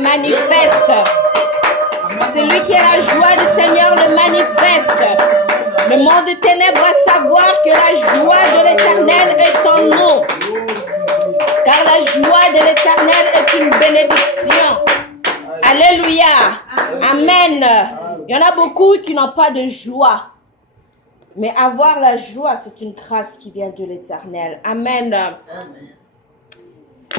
manifeste. Celui qui est la joie du Seigneur le manifeste. Le monde des ténèbres va savoir que la joie de l'Éternel est en nous. Car la joie de l'Éternel est une bénédiction. Alléluia. Amen. Il y en a beaucoup qui n'ont pas de joie. Mais avoir la joie, c'est une grâce qui vient de l'Éternel. Amen.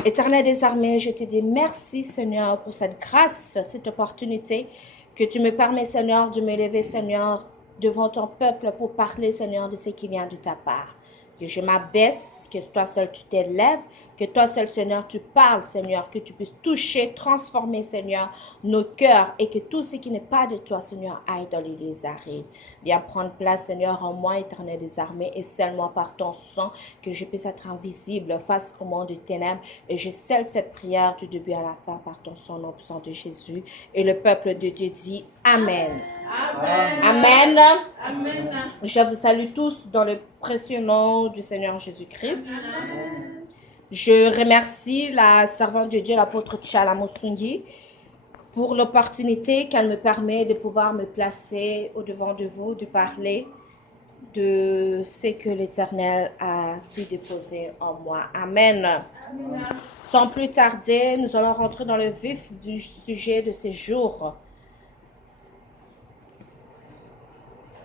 Éternel des armées, je te dis merci, Seigneur, pour cette grâce, cette opportunité que tu me permets, Seigneur, de me lever, Seigneur, devant ton peuple pour parler, Seigneur, de ce qui vient de ta part. Que je m'abaisse, que toi seul tu t'élèves, que toi seul, Seigneur, tu parles, Seigneur, que tu puisses toucher, transformer, Seigneur, nos cœurs et que tout ce qui n'est pas de toi, Seigneur, aille dans les arides. Viens prendre place, Seigneur, en moi, Éternel des armées, et seulement par ton sang, que je puisse être invisible face au monde des ténèbres. Et je scelle cette prière du début à la fin par ton sang, nom puissant de Jésus. Et le peuple de Dieu dit Amen. Amen. Amen. Je vous salue tous dans le précieux nom du Seigneur Jésus-Christ. Je remercie la servante de Dieu, l'apôtre Tchala Mosungi, pour l'opportunité qu'elle me permet de pouvoir me placer au-devant de vous, de parler de ce que l'Éternel a pu déposer en moi. Amen. Amen. Sans plus tarder, nous allons rentrer dans le vif du sujet de ce jour.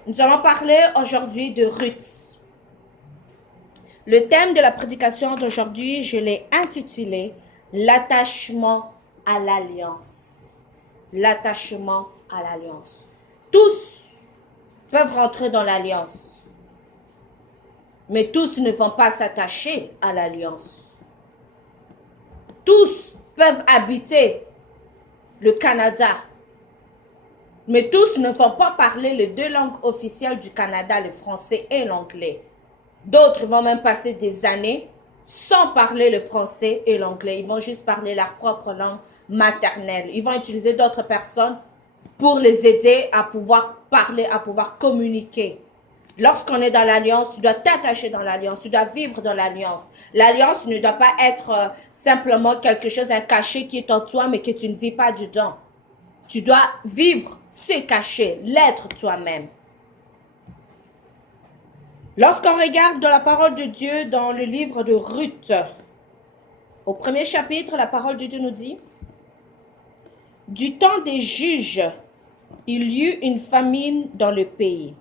Nous allons parler aujourd'hui de Ruth. Le thème de la prédication d'aujourd'hui, je l'ai intitulé « L'attachement à l'alliance ». L'attachement à l'alliance. Tous peuvent rentrer dans l'alliance, mais tous ne vont pas s'attacher à l'alliance. Tous peuvent habiter le Canada, mais tous ne vont pas parler les deux langues officielles du Canada, le français et l'anglais. D'autres vont même passer des années sans parler le français et l'anglais. Ils vont juste parler leur propre langue maternelle. Ils vont utiliser d'autres personnes pour les aider à pouvoir parler, à pouvoir communiquer. Lorsqu'on est dans l'alliance, tu dois t'attacher dans l'alliance, tu dois vivre dans l'alliance. L'alliance ne doit pas être simplement quelque chose, un cachet qui est en toi, mais que tu ne vis pas dedans. Tu dois vivre ce cachet, l'être toi-même. Lorsqu'on regarde dans la parole de Dieu, dans le livre de Ruth, au premier chapitre, la parole de Dieu nous dit « Du temps des juges, il y eut une famine dans le pays.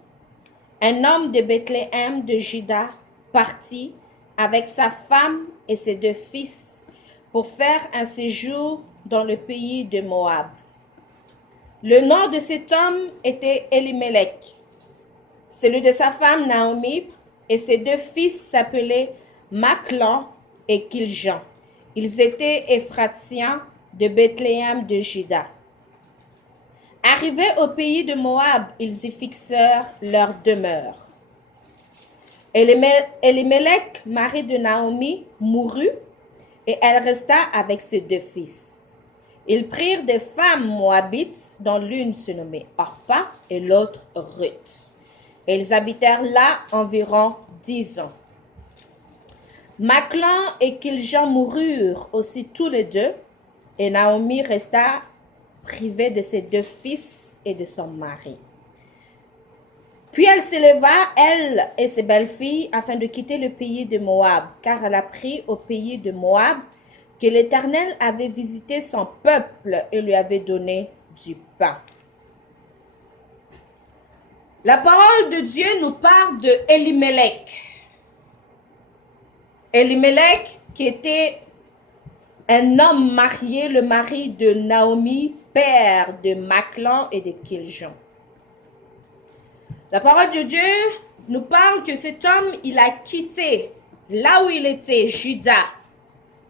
Un homme de Bethléem de Juda partit avec sa femme et ses 2 fils pour faire un séjour dans le pays de Moab. Le nom de cet homme était Elimelech. Celui de sa femme Naomi et ses 2 fils s'appelaient Machlon et Kiljan. Ils étaient Éphratiens de Bethléem de Juda. Arrivés au pays de Moab, ils y fixèrent leur demeure. Elimelech, mari de Naomi, mourut et elle resta avec ses 2 fils. Ils prirent des femmes moabites, dont l'une se nommait Orpa et l'autre Ruth. Et ils habitèrent là environ 10 ans. Machlon et Kiljan moururent aussi tous les 2, et Naomi resta privée de ses 2 fils et de son mari. Puis elle s'éleva, elle et ses belles-filles, afin de quitter le pays de Moab, car elle apprit au pays de Moab que l'Éternel avait visité son peuple et lui avait donné du pain. La parole de Dieu nous parle de Elimelech. Elimelech qui était un homme marié, le mari de Naomi, père de Machlon et de Kiljan. La parole de Dieu nous parle que cet homme, il a quitté là où il était, Juda,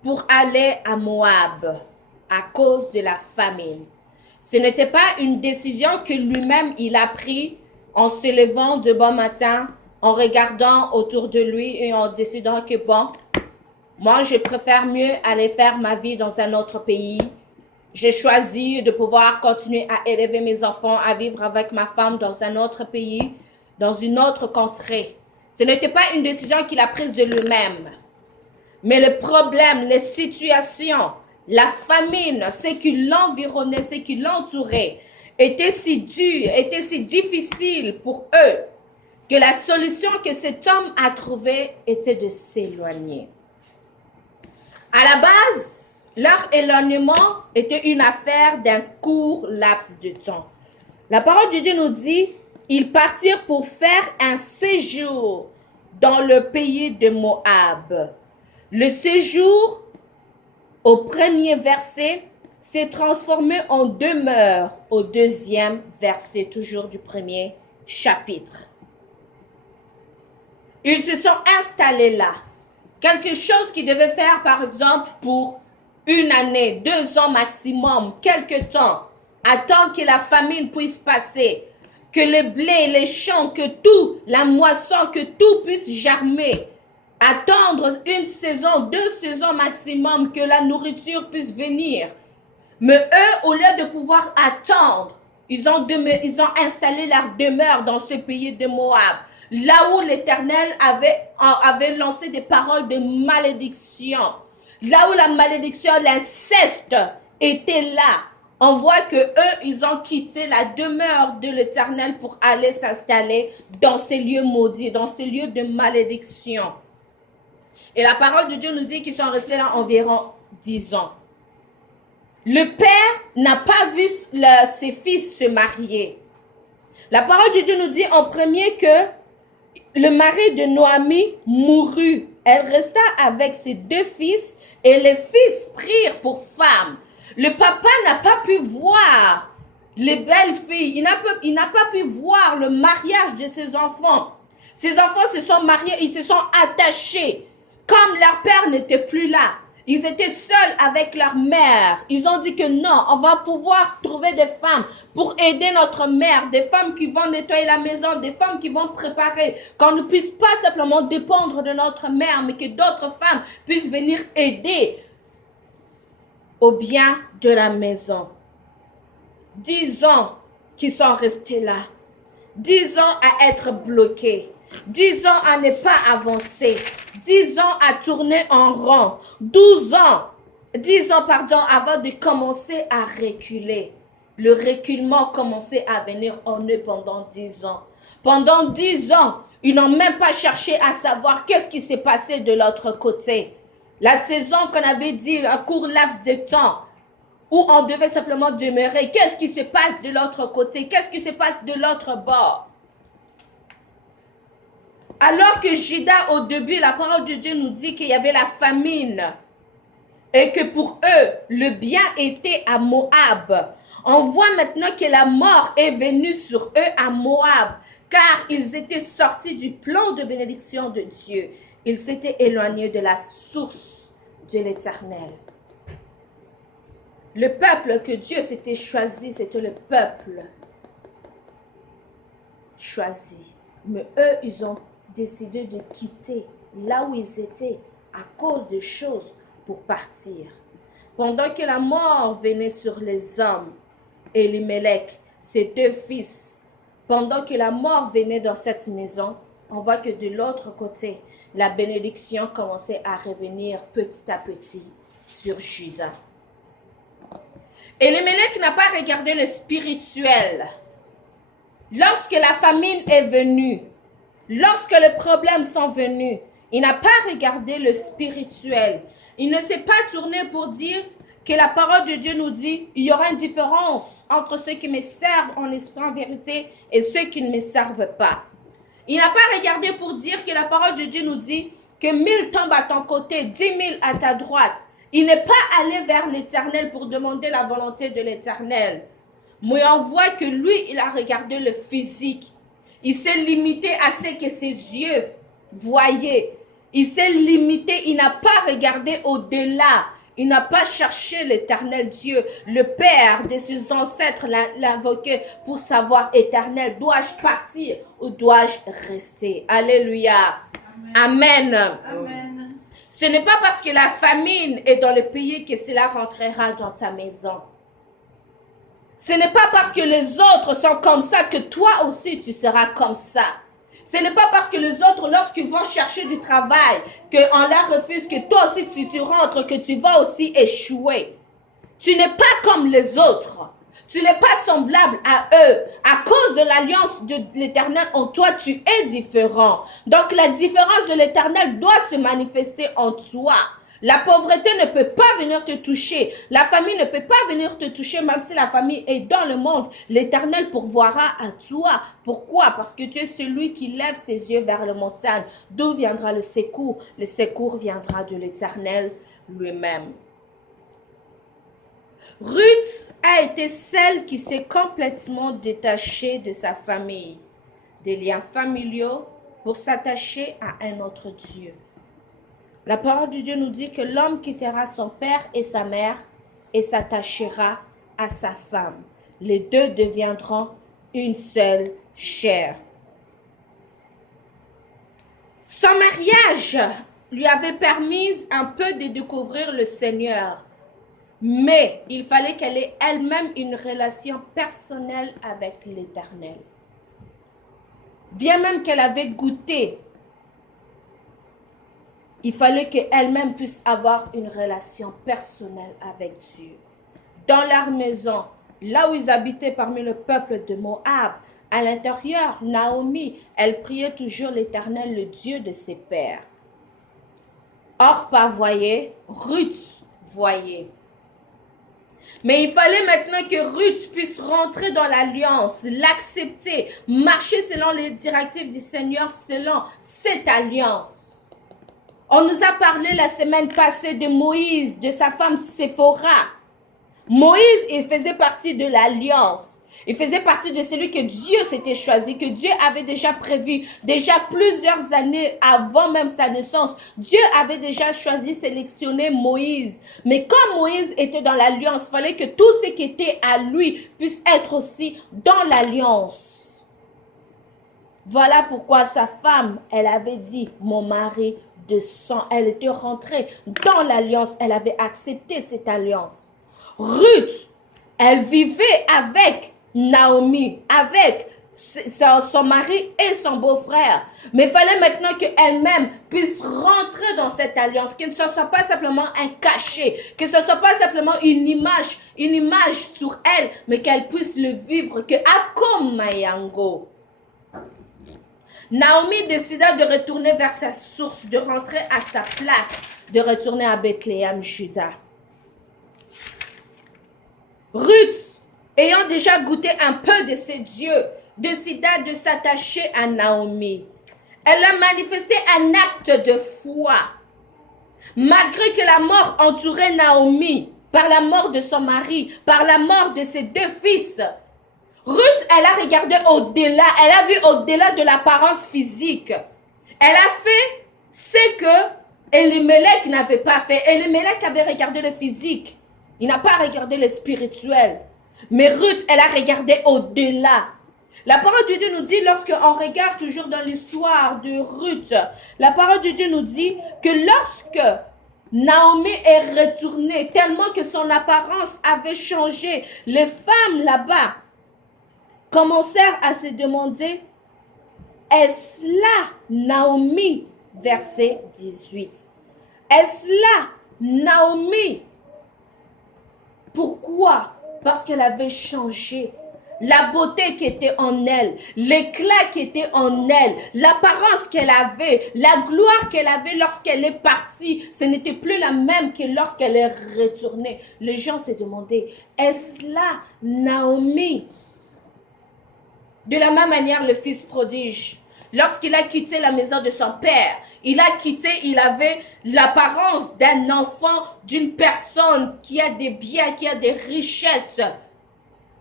pour aller à Moab à cause de la famine. Ce n'était pas une décision que lui-même il a prise en se levant de bon matin, en regardant autour de lui et en décidant que bon, moi je préfère mieux aller faire ma vie dans un autre pays. J'ai choisi de pouvoir continuer à élever mes enfants, à vivre avec ma femme dans un autre pays, dans une autre contrée. Ce n'était pas une décision qu'il a prise de lui-même. Mais le problème, les situations, la famine, ce qui l'environnait, ce qui l'entourait, était si dur, était si difficile pour eux, que la solution que cet homme a trouvée était de s'éloigner. À la base, leur éloignement était une affaire d'un court laps de temps. La parole de Dieu nous dit, ils partirent pour faire un séjour dans le pays de Moab. Le séjour, au premier verset, s'est transformé en demeure au deuxième verset, toujours du premier chapitre. Ils se sont installés là. Quelque chose qu'ils devaient faire, par exemple, pour une année, 2 ans maximum, quelque temps, attendre que la famine puisse passer, que le blé, les champs, que tout, la moisson, que tout puisse germer. Attendre une saison, 2 saisons maximum, que la nourriture puisse venir. Mais eux, au lieu de pouvoir attendre, ils ont installé leur demeure dans ce pays de Moab. Là où l'Éternel avait lancé des paroles de malédiction. Là où la malédiction, l'inceste était là. On voit que eux, ils ont quitté la demeure de l'Éternel pour aller s'installer dans ces lieux maudits, dans ces lieux de malédiction. Et la parole de Dieu nous dit qu'ils sont restés là environ 10 ans. Le père n'a pas vu ses fils se marier. La parole de Dieu nous dit en premier que le mari de Noémie mourut. Elle resta avec ses 2 fils et les fils prirent pour femmes. Le papa n'a pas pu voir les belles filles. Il n'a pas pu voir le mariage de ses enfants. Ses enfants se sont mariés, ils se sont attachés. Comme leur père n'était plus là, ils étaient seuls avec leur mère. Ils ont dit que non, on va pouvoir trouver des femmes pour aider notre mère, des femmes qui vont nettoyer la maison, des femmes qui vont préparer, qu'on ne puisse pas simplement dépendre de notre mère, mais que d'autres femmes puissent venir aider au bien de la maison. 10 ans qu'ils sont restés là. 10 ans à être bloqués. 10 ans à ne pas avancer. 10 ans à tourner en rond. 10 ans, avant de commencer à reculer. Le reculement commençait à venir en eux pendant 10 ans. Pendant 10 ans, ils n'ont même pas cherché à savoir qu'est-ce qui s'est passé de l'autre côté. La saison qu'on avait dit, un court laps de temps, où on devait simplement demeurer. Qu'est-ce qui se passe de l'autre côté? Qu'est-ce qui se passe de l'autre bord? Alors que Juda, au début, la parole de Dieu nous dit qu'il y avait la famine et que pour eux, le bien était à Moab. On voit maintenant que la mort est venue sur eux à Moab, car ils étaient sortis du plan de bénédiction de Dieu. Ils s'étaient éloignés de la source de l'Éternel. Le peuple que Dieu s'était choisi, c'était le peuple choisi. Mais eux, ils ont décidé de quitter là où ils étaient à cause de choses pour partir. Pendant que la mort venait sur les hommes, Elimelech, ses 2 fils, pendant que la mort venait dans cette maison, on voit que de l'autre côté, la bénédiction commençait à revenir petit à petit sur Juda. Elimelech n'a pas regardé le spirituel. Lorsque la famine est venue, lorsque les problèmes sont venus, il n'a pas regardé le spirituel. Il ne s'est pas tourné pour dire que la parole de Dieu nous dit il y aura une différence entre ceux qui me servent en esprit en vérité et ceux qui ne me servent pas. Il n'a pas regardé pour dire que la parole de Dieu nous dit que 1000 tombent à ton côté, 10 000 à ta droite. Il n'est pas allé vers l'Éternel pour demander la volonté de l'Éternel. Mais on voit que lui, il a regardé le physique. Il s'est limité à ce que ses yeux voyaient. Il s'est limité, il n'a pas regardé au-delà. Il n'a pas cherché l'Éternel Dieu, le Père de ses ancêtres l'invoqué pour savoir éternel, dois-je partir ou dois-je rester? Alléluia. Amen. Amen. Ce n'est pas parce que la famine est dans le pays que cela rentrera dans ta maison. Ce n'est pas parce que les autres sont comme ça que toi aussi tu seras comme ça. Ce n'est pas parce que les autres, lorsqu'ils vont chercher du travail, qu'on leur refuse que toi aussi, si tu rentres, que tu vas aussi échouer. Tu n'es pas comme les autres. Tu n'es pas semblable à eux. À cause de l'alliance de l'Éternel en toi, tu es différent. Donc la différence de l'Éternel doit se manifester en toi. La pauvreté ne peut pas venir te toucher. La famille ne peut pas venir te toucher, même si la famille est dans le monde. L'Éternel pourvoira à toi. Pourquoi? Parce que tu es celui qui lève ses yeux vers le montagne. D'où viendra le secours? Le secours viendra de l'Éternel lui-même. Ruth a été celle qui s'est complètement détachée de sa famille, des liens familiaux, pour s'attacher à un autre Dieu. La parole de Dieu nous dit que l'homme quittera son père et sa mère et s'attachera à sa femme. Les deux deviendront une seule chair. Son mariage lui avait permis un peu de découvrir le Seigneur. Mais il fallait qu'elle ait elle-même une relation personnelle avec l'Éternel. Bien même qu'elle avait goûté, il fallait qu'elle-même puisse avoir une relation personnelle avec Dieu. Dans leur maison, là où ils habitaient parmi le peuple de Moab, à l'intérieur, Naomi, elle priait toujours l'Éternel, le Dieu de ses pères. Orpa voyait, Ruth voyait. Mais il fallait maintenant que Ruth puisse rentrer dans l'alliance, l'accepter, marcher selon les directives du Seigneur, selon cette alliance. On nous a parlé la semaine passée de Moïse, de sa femme Séphora. Moïse, il faisait partie de l'alliance. Il faisait partie de celui que Dieu s'était choisi, que Dieu avait déjà prévu, déjà plusieurs années avant même sa naissance. Dieu avait déjà choisi, sélectionné Moïse. Mais comme Moïse était dans l'alliance, il fallait que tout ce qui était à lui puisse être aussi dans l'alliance. Voilà pourquoi sa femme, elle avait dit, mon mari de sang. Elle était rentrée dans l'alliance, elle avait accepté cette alliance. Ruth, elle vivait avec Naomi, avec son mari et son beau-frère. Mais il fallait maintenant qu'elle-même puisse rentrer dans cette alliance, que ce ne soit pas simplement un cachet, que ce ne soit pas simplement une image sur elle, mais qu'elle puisse le vivre, que Akom Mayango. Naomi décida de retourner vers sa source, de rentrer à sa place, de retourner à Bethléem, Juda. Ruth, ayant déjà goûté un peu de ses dieux, décida de s'attacher à Naomi. Elle a manifesté un acte de foi. Malgré que la mort entourait Naomi, par la mort de son mari, par la mort de ses deux fils, Ruth, elle a regardé au-delà, elle a vu au-delà de l'apparence physique. Elle a fait ce que Elimelech n'avait pas fait. Elimelech avait regardé le physique. Il n'a pas regardé le spirituel. Mais Ruth, elle a regardé au-delà. La parole de Dieu nous dit, lorsqu'on regarde toujours dans l'histoire de Ruth, la parole de Dieu nous dit que lorsque Naomi est retournée, tellement que son apparence avait changé, les femmes là-bas commencèrent à se demander, est-ce là Naomi, verset 18. Est-ce là Naomi? Pourquoi? Parce qu'elle avait changé. La beauté qui était en elle, l'éclat qui était en elle, l'apparence qu'elle avait, la gloire qu'elle avait lorsqu'elle est partie, ce n'était plus la même que lorsqu'elle est retournée. Les gens se demandaient, est-ce là Naomi? De la même manière, le fils prodige, lorsqu'il a quitté la maison de son père, il avait l'apparence d'un enfant, d'une personne qui a des biens, qui a des richesses.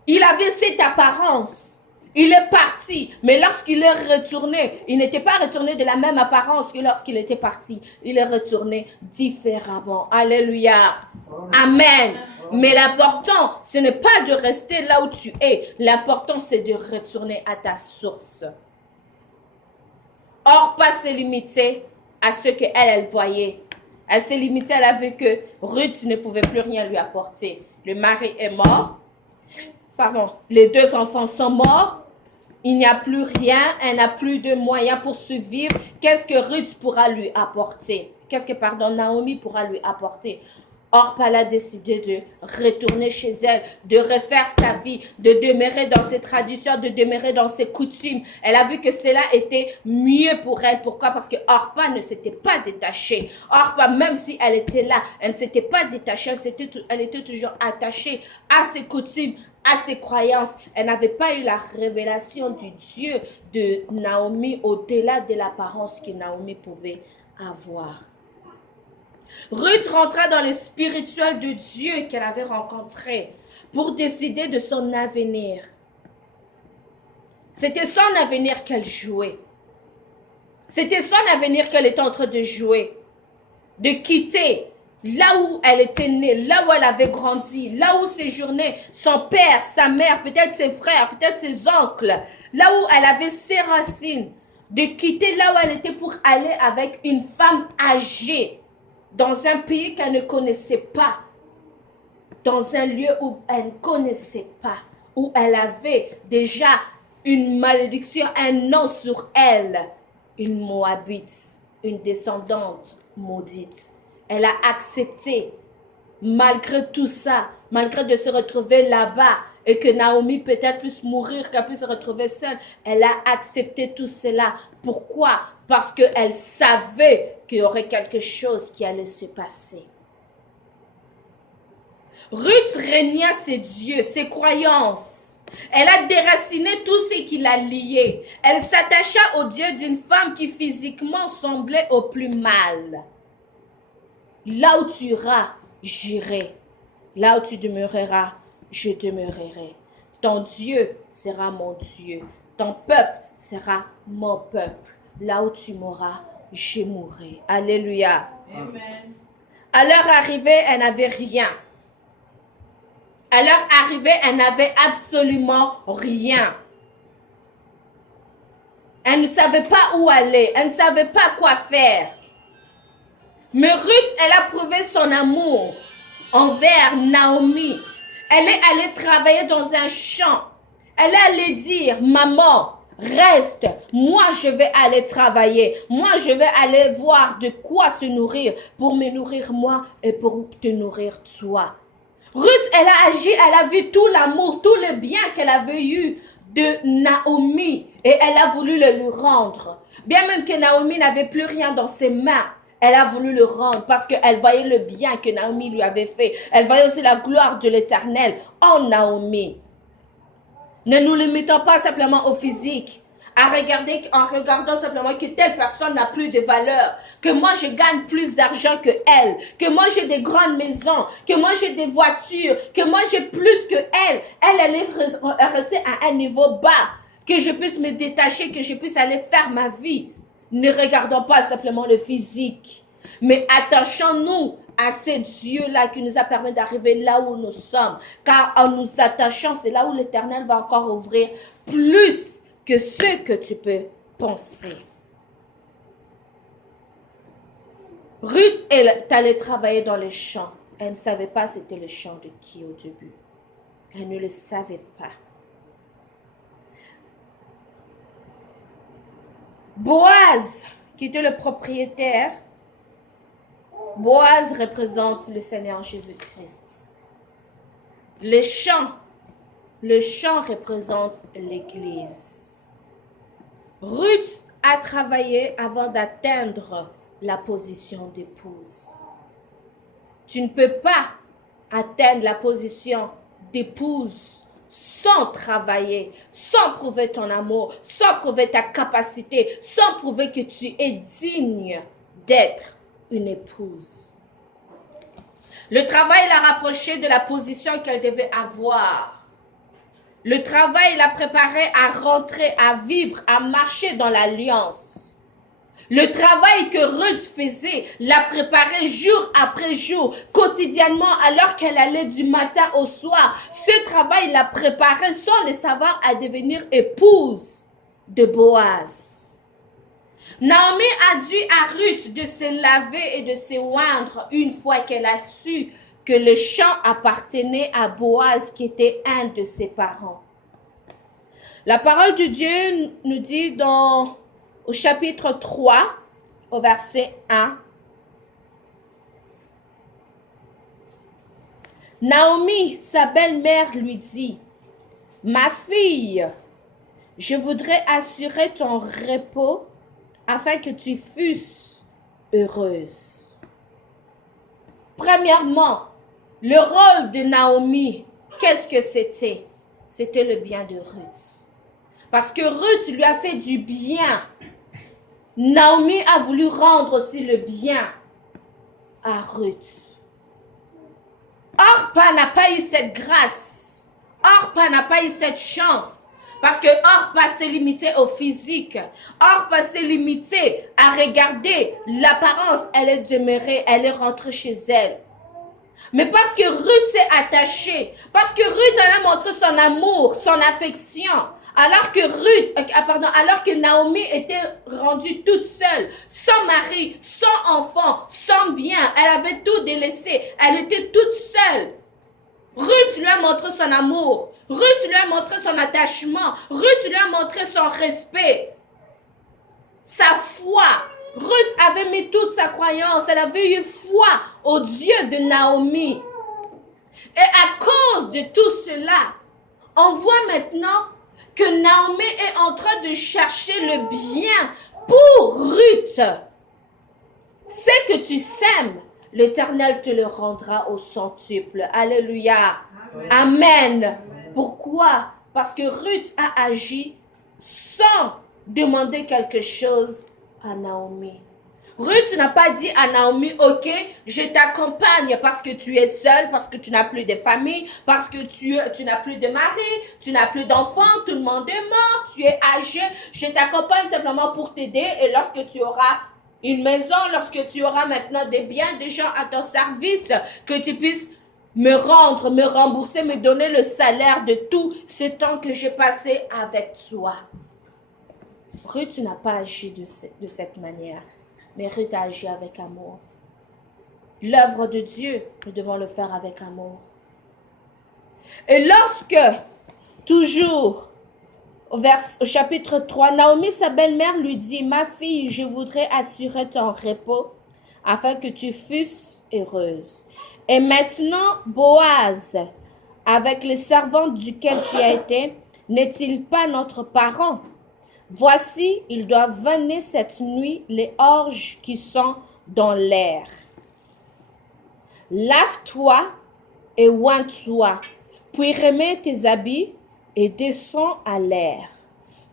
Il avait cette apparence. Il est parti, mais lorsqu'il est retourné, il n'était pas retourné de la même apparence que lorsqu'il était parti. Il est retourné différemment. Alléluia. Amen. Mais l'important, ce n'est pas de rester là où tu es. L'important, c'est de retourner à ta source. Or, pas se limiter à ce qu'elle voyait. Elle s'est limitée, elle a vu que Ruth ne pouvait plus rien lui apporter. Le mari est mort. Les deux enfants sont morts. Il n'y a plus rien. Elle n'a plus de moyens pour survivre. Qu'est-ce que Ruth pourra lui apporter? Naomi pourra lui apporter? Orpa a décidé de retourner chez elle, de refaire sa vie, de demeurer dans ses traditions, de demeurer dans ses coutumes. Elle a vu que cela était mieux pour elle. Pourquoi? Parce que Orpa ne s'était pas détachée. Orpa, même si elle était là, elle ne s'était pas détachée, elle était toujours attachée à ses coutumes, à ses croyances. Elle n'avait pas eu la révélation du Dieu de Naomi au-delà de l'apparence que Naomi pouvait avoir. Ruth rentra dans le spirituel de Dieu qu'elle avait rencontré pour décider de son avenir. C'était son avenir qu'elle jouait. C'était son avenir qu'elle était en train de jouer. De quitter là où elle était née, là où elle avait grandi, là où séjournait son père, sa mère, peut-être ses frères, peut-être ses oncles, là où elle avait ses racines. De quitter là où elle était pour aller avec une femme âgée. Dans un pays qu'elle ne connaissait pas, dans un lieu où elle ne connaissait pas, où elle avait déjà une malédiction, un nom sur elle, une Moabite, une descendante maudite. Elle a accepté, malgré tout ça, malgré de se retrouver là-bas, et que Naomi peut-être puisse mourir, qu'elle puisse se retrouver seule, elle a accepté tout cela. Pourquoi? Parce qu'elle savait qu'il y aurait quelque chose qui allait se passer. Ruth régna ses dieux, ses croyances. Elle a déraciné tout ce qui l'a lié. Elle s'attacha au Dieu d'une femme qui physiquement semblait au plus mal. Là où tu iras, j'irai. Là où tu demeureras, je demeurerai. Ton Dieu sera mon Dieu. Ton peuple sera mon peuple. Là où tu mourras, je mourrai. Alléluia. Amen. À leur arrivée, elle n'avait rien. À leur arrivée, elle n'avait absolument rien. Elle ne savait pas où aller. Elle ne savait pas quoi faire. Mais Ruth, elle a prouvé son amour envers Naomi. Elle est allée travailler dans un champ. Elle est allée dire, maman, reste. Moi, je vais aller travailler. Moi, je vais aller voir de quoi se nourrir pour me nourrir moi et pour te nourrir toi. Ruth, elle a agi, elle a vu tout l'amour, tout le bien qu'elle avait eu de Naomi et elle a voulu le lui rendre. Bien même que Naomi n'avait plus rien dans ses mains, elle a voulu le rendre parce qu'elle voyait le bien que Naomi lui avait fait. Elle voyait aussi la gloire de l'Éternel en Naomi. Ne nous limitons pas simplement au physique. En regardant simplement que telle personne n'a plus de valeur, que moi je gagne plus d'argent que elle, que moi j'ai des grandes maisons, que moi j'ai des voitures, que moi j'ai plus que elle. Elle est restée à un niveau bas, que je puisse me détacher, que je puisse aller faire ma vie. Ne regardons pas simplement le physique, mais attachons-nous à ce Dieu-là qui nous a permis d'arriver là où nous sommes. Car en nous attachant, c'est là où l'Éternel va encore ouvrir plus que ce que tu peux penser. Ruth est allée travailler dans les champs. Elle ne savait pas c'était le champ de qui au début. Elle ne le savait pas. Boaz, qui était le propriétaire, Boaz représente le Seigneur Jésus-Christ. Le champ représente l'Église. Ruth a travaillé avant d'atteindre la position d'épouse. Tu ne peux pas atteindre la position d'épouse sans travailler, sans prouver ton amour, sans prouver ta capacité, sans prouver que tu es digne d'être une épouse. Le travail l'a rapprochée de la position qu'elle devait avoir. Le travail l'a préparée à rentrer, à vivre, à marcher dans l'alliance. Le travail que Ruth faisait l'a préparée jour après jour, quotidiennement, alors qu'elle allait du matin au soir. Ce travail l'a préparée sans le savoir à devenir épouse de Boaz. Naomi a dit à Ruth de se laver et de se oindre une fois qu'elle a su que le champ appartenait à Boaz, qui était un de ses parents. La parole de Dieu nous dit au chapitre 3, au verset 1. Naomi, sa belle-mère, lui dit, « Ma fille, je voudrais assurer ton repos afin que tu fusses heureuse. » Premièrement, le rôle de Naomi, qu'est-ce que c'était? C'était le bien de Ruth. Parce que Ruth lui a fait du bien. Naomi a voulu rendre aussi le bien à Ruth. Orpa n'a pas eu cette grâce. Orpa n'a pas eu cette chance. Parce que Orpa s'est limitée au physique. Orpa s'est limitée à regarder l'apparence. Elle est demeurée, elle est rentrée chez elle. Mais parce que Ruth s'est attachée, parce que Ruth elle a montré son amour, son affection, alors que Naomi était rendue toute seule, sans mari, sans enfant, sans bien, elle avait tout délaissé, elle était toute seule. Ruth lui a montré son amour, Ruth lui a montré son attachement, Ruth lui a montré son respect, sa foi. Ruth avait mis toute sa croyance, elle avait eu foi au Dieu de Naomi. Et à cause de tout cela, on voit maintenant que Naomi est en train de chercher le bien pour Ruth. C'est que tu sèmes, l'Éternel te le rendra au centuple. Alléluia. Amen. Pourquoi? Parce que Ruth a agi sans demander quelque chose à Naomi. Ruth n'a pas dit à Naomi, ok, je t'accompagne parce que tu es seule, parce que tu n'as plus de famille, parce que tu n'as plus de mari, tu n'as plus d'enfants, tout le monde est mort, tu es âgé, je t'accompagne simplement pour t'aider et lorsque tu auras une maison, lorsque tu auras maintenant des biens, des gens à ton service, que tu puisses me rendre, me rembourser, me donner le salaire de tout ce temps que j'ai passé avec toi. Ruth n'a pas agi de cette manière, mais Ruth a agi avec amour. L'œuvre de Dieu, nous devons le faire avec amour. Et lorsque, toujours, au chapitre 3, Naomi, sa belle-mère, lui dit, « Ma fille, je voudrais assurer ton repos afin que tu fusses heureuse. Et maintenant, Boaz, avec les servantes duquel tu as été, n'est-il pas notre parent? Voici, il doit venir cette nuit les orges qui sont dans l'air. Lave-toi et oins-toi, puis remets tes habits et descends à l'air.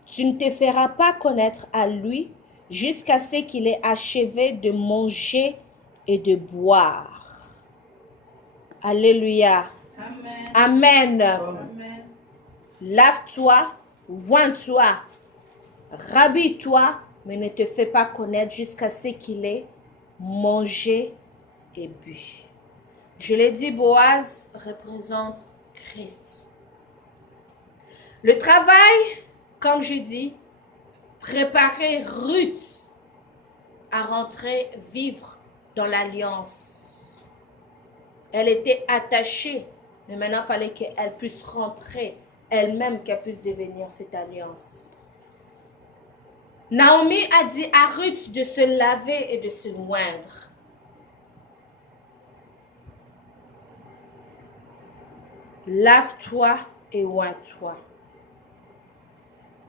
Tu ne te feras pas connaître à lui jusqu'à ce qu'il ait achevé de manger et de boire. » Alléluia. Amen. Amen. Amen. Lave-toi, oins-toi. Rhabille-toi, mais ne te fais pas connaître jusqu'à ce qu'il ait mangé et bu. Je l'ai dit, Boaz représente Christ. Le travail, comme je dis, préparer Ruth à rentrer vivre dans l'alliance. Elle était attachée, mais maintenant il fallait qu'elle puisse rentrer elle-même, qu'elle puisse devenir cette alliance. Naomi a dit à Ruth de se laver et de se oindre. Lave-toi et oins-toi.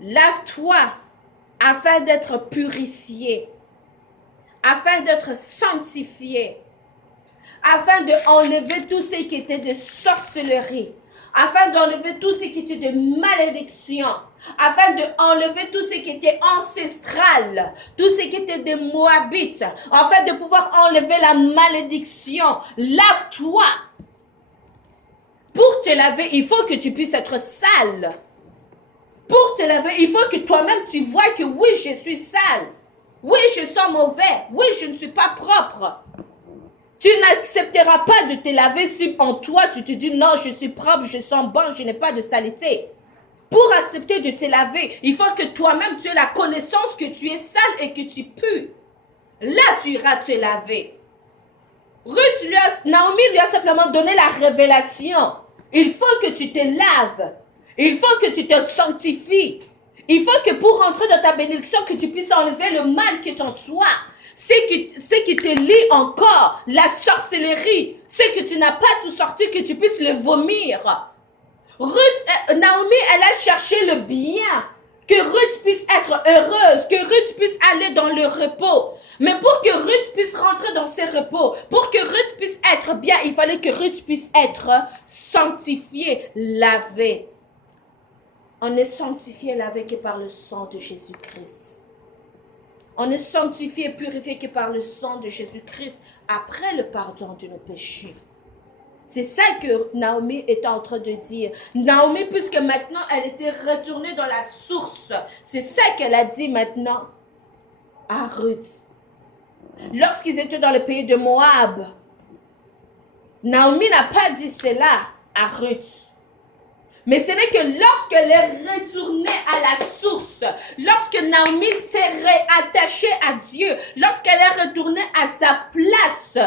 Lave-toi afin d'être purifié, afin d'être sanctifié, afin d'enlever tout ce qui était de sorcellerie, afin d'enlever tout ce qui était de malédiction, afin d'enlever tout ce qui était ancestral, tout ce qui était de Moabites, afin de pouvoir enlever la malédiction. Lave-toi. Pour te laver, il faut que tu puisses être sale. Pour te laver, il faut que toi-même tu vois que oui, je suis sale. Oui, je sens mauvais. Oui, je ne suis pas propre. Tu n'accepteras pas de te laver si en toi tu te dis non, je suis propre, je sens bon, je n'ai pas de saleté. Pour accepter de te laver, il faut que toi-même tu aies la connaissance que tu es sale et que tu pues. Là, tu iras te laver. Naomi lui a simplement donné la révélation. Il faut que tu te laves. Il faut que tu te sanctifies. Il faut que pour rentrer dans ta bénédiction, que tu puisses enlever le mal qui est en toi. ce qui te lie encore, la sorcellerie, ce que tu n'as pas tout sorti, que tu puisses le vomir. Naomi, elle a cherché le bien, que Ruth puisse être heureuse, que Ruth puisse aller dans le repos. Mais pour que Ruth puisse rentrer dans ses repos, pour que Ruth puisse être bien, il fallait que Ruth puisse être sanctifiée, lavée. On est sanctifié, lavé que par le sang de Jésus-Christ. On est sanctifié et purifié que par le sang de Jésus-Christ après le pardon de nos péchés. C'est ça que Naomi est en train de dire. Naomi, puisque maintenant elle était retournée dans la source, c'est ça qu'elle a dit maintenant à Ruth. Lorsqu'ils étaient dans le pays de Moab, Naomi n'a pas dit cela à Ruth. Mais ce n'est que lorsqu'elle est retournée à la source, lorsque Naomi s'est réattachée à Dieu, lorsqu'elle est retournée à sa place,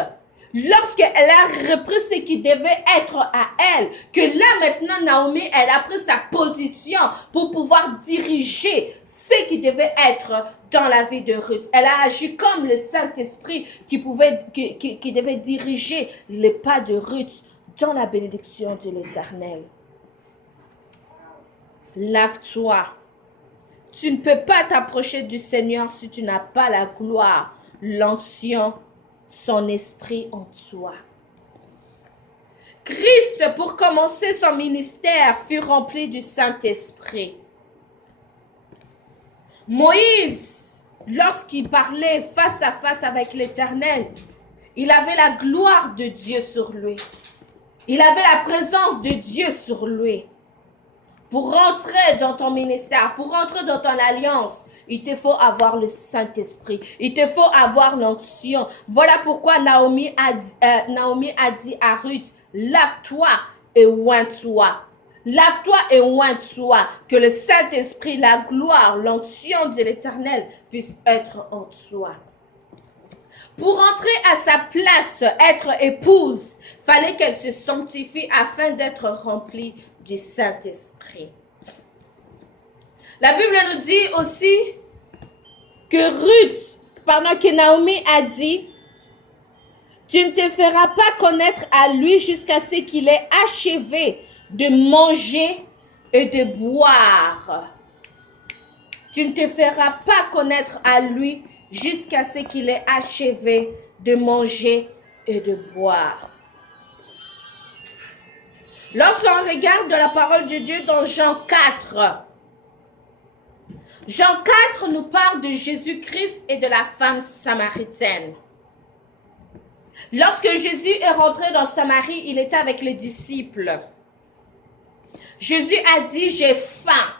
lorsqu'elle a repris ce qui devait être à elle, que là maintenant Naomi, elle a pris sa position pour pouvoir diriger ce qui devait être dans la vie de Ruth. Elle a agi comme le Saint-Esprit qui devait diriger les pas de Ruth dans la bénédiction de l'Éternel. Lave-toi. Tu ne peux pas t'approcher du Seigneur si tu n'as pas la gloire, l'onction, son esprit en toi. Christ, pour commencer son ministère, fut rempli du Saint-Esprit. Moïse, lorsqu'il parlait face à face avec l'Éternel, il avait la gloire de Dieu sur lui. Il avait la présence de Dieu sur lui. Pour rentrer dans ton ministère, pour rentrer dans ton alliance, il te faut avoir le Saint-Esprit. Il te faut avoir l'onction. Voilà pourquoi Naomi a dit à Ruth, lave-toi et oins-toi. Lave-toi et oins-toi. Que le Saint-Esprit, la gloire, l'onction de l'Éternel puisse être en toi. Pour entrer à sa place, être épouse, fallait qu'elle se sanctifie afin d'être remplie du Saint-Esprit. La Bible nous dit aussi que Naomi a dit, tu ne te feras pas connaître à lui jusqu'à ce qu'il ait achevé de manger et de boire. Tu ne te feras pas connaître à lui jusqu'à ce qu'il ait achevé de manger et de boire. Lorsqu'on regarde la parole de Dieu dans Jean 4, Jean 4 nous parle de Jésus-Christ et de la femme samaritaine. Lorsque Jésus est rentré dans Samarie, il était avec les disciples. Jésus a dit, j'ai faim.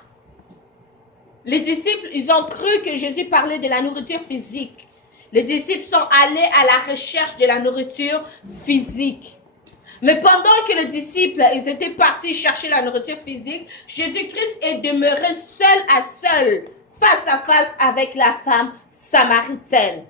Les disciples, ils ont cru que Jésus parlait de la nourriture physique. Les disciples sont allés à la recherche de la nourriture physique. Mais pendant que les disciples, ils étaient partis chercher la nourriture physique, Jésus-Christ est demeuré seul à seul, face à face avec la femme samaritaine.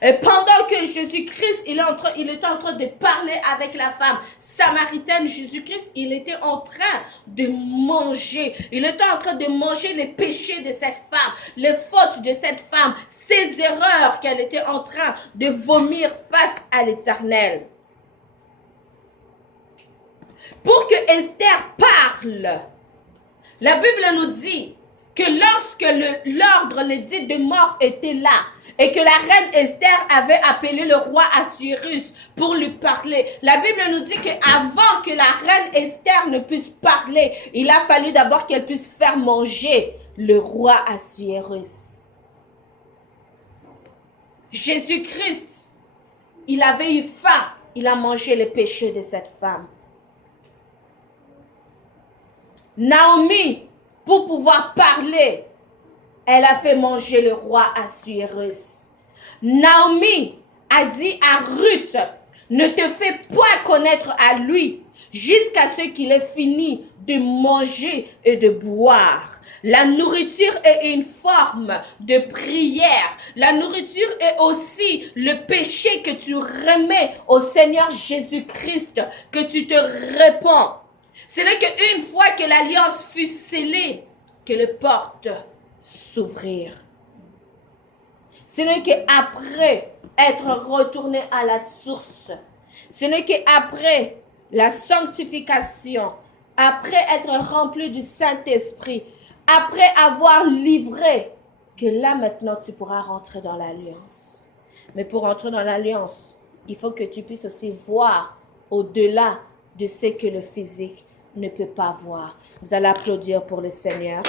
Et pendant que Jésus-Christ, il était en train de parler avec la femme samaritaine, Jésus-Christ, il était en train de manger. Il était en train de manger les péchés de cette femme, les fautes de cette femme, ses erreurs qu'elle était en train de vomir face à l'Éternel. Pour que Esther parle, la Bible nous dit que lorsque l'ordre, l'édit de mort était là, et que la reine Esther avait appelé le roi Assuérus pour lui parler, la Bible nous dit qu'avant que la reine Esther ne puisse parler, il a fallu d'abord qu'elle puisse faire manger le roi Assuérus. Jésus-Christ, il avait eu faim, il a mangé les péchés de cette femme. Naomi, pour pouvoir parler, elle a fait manger le roi Assuérus. Naomi a dit à Ruth, ne te fais pas connaître à lui jusqu'à ce qu'il ait fini de manger et de boire. La nourriture est une forme de prière. La nourriture est aussi le péché que tu remets au Seigneur Jésus-Christ, que tu te répands. Ce n'est qu'une fois que l'alliance fut scellée, que les portes s'ouvrirent. Ce n'est qu'après être retourné à la source. Ce n'est qu'après la sanctification, après être rempli du Saint-Esprit, après avoir livré, que là maintenant tu pourras rentrer dans l'alliance. Mais pour entrer dans l'alliance, il faut que tu puisses aussi voir au-delà de ce que le physique ne peut pas voir. Vous allez applaudir pour le Seigneur.